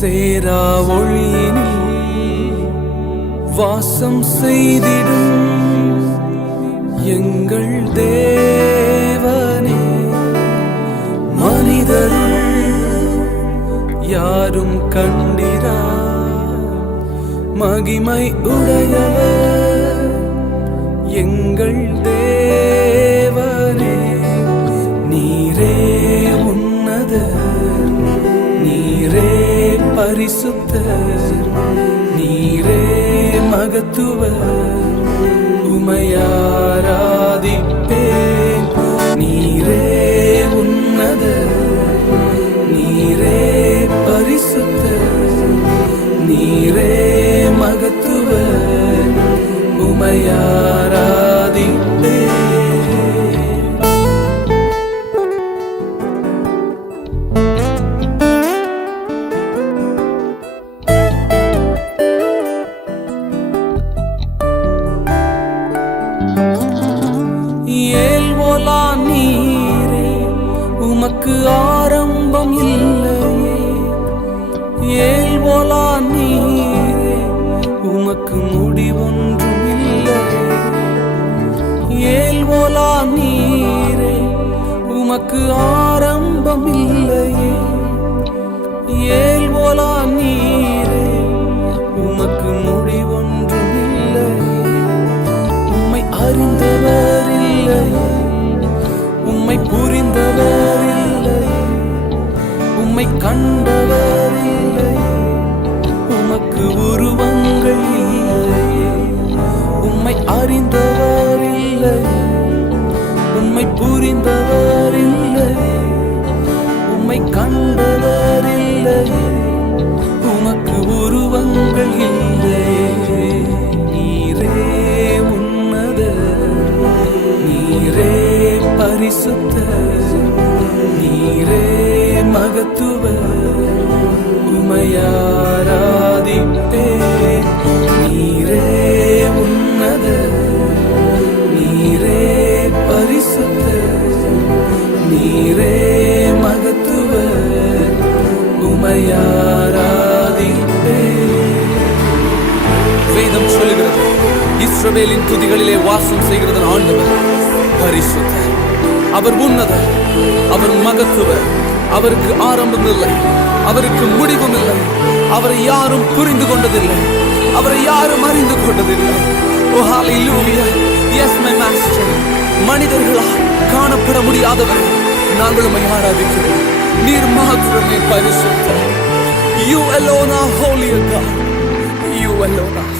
சேரா ஒளியினில் வாசம் செய்திடும் எங்கள் தேவனே, மனிதருள் யாரும் கண்டிரா மகிமை உடையவர் எங்கள் தேவனே. நீரே உன்னதர், நீரே பரிசுத்தர், நீரே மகத்துவர், உமையாராதிப்பேன். நீரே உன்னதர், நீரே பரிசுத்தர், நீரே மகத்துவர், உமையாராதிப்பேன். ஏல்வோலா நீரே, உமக்கு ஆரம்பம் இல்லையே. ஏல்வோலா நீரே, உமக்கு முடிவொன்றும் இல்லையே. ஏல்வோலா நீரே, உமக்கு ஆரம்பம் இல்லையே. ஏல்வோலா நீரே, உமக்கு முடிவொன்றும் இல்லையே. உம்மை அறிந்தவர் இல்லையே, உம்மை புரிந்தவர் இல்லையே, உம்மை கண்டவர் இல்லையே, உமக்கு உருவங்கள் இல்லையே. உம்மை அறிந்தவர் இல்லையே, உம்மை புரிந்தவர் இல்லையே, உம்மை கண்டவர் இல்லையே, உமக்கு உருவங்கள் இல்லையே. நீரே உன்னதர், நீரே பரிசுத்தர், நீரே மகத்துவர், உமையாராதிப்பேன். நீரே உன்னதர், நீரே பரிசுத்தர், நீரே மகத்துவர், உமையாராதிப்பேன். வேதம் சொல்லுகிறது, இஸ்ரவேலின் துதிகளிலே வாசம் செய்கிறது ஆண்டவர் பரிசுத்தர், அவர் உன்னதர், அவர் மகத்துவர், அவருக்கு ஆரம்பம் இல்லை, அவருக்கு முடிவும் இல்லை. அவரை யாரும் புரிந்து கொண்டதில்லை, அவரை யாரும் அறிந்து கொண்டதில்லை. ஓ ஹalleluya, yes my master. மனிதர்களால் காணப்பட முடியாதவர், நாங்கள் உம்மை ஆராதிக்கிறோம். நீர் மாத்திரமே பரிசுத்தர். You alone are holy God, you alone are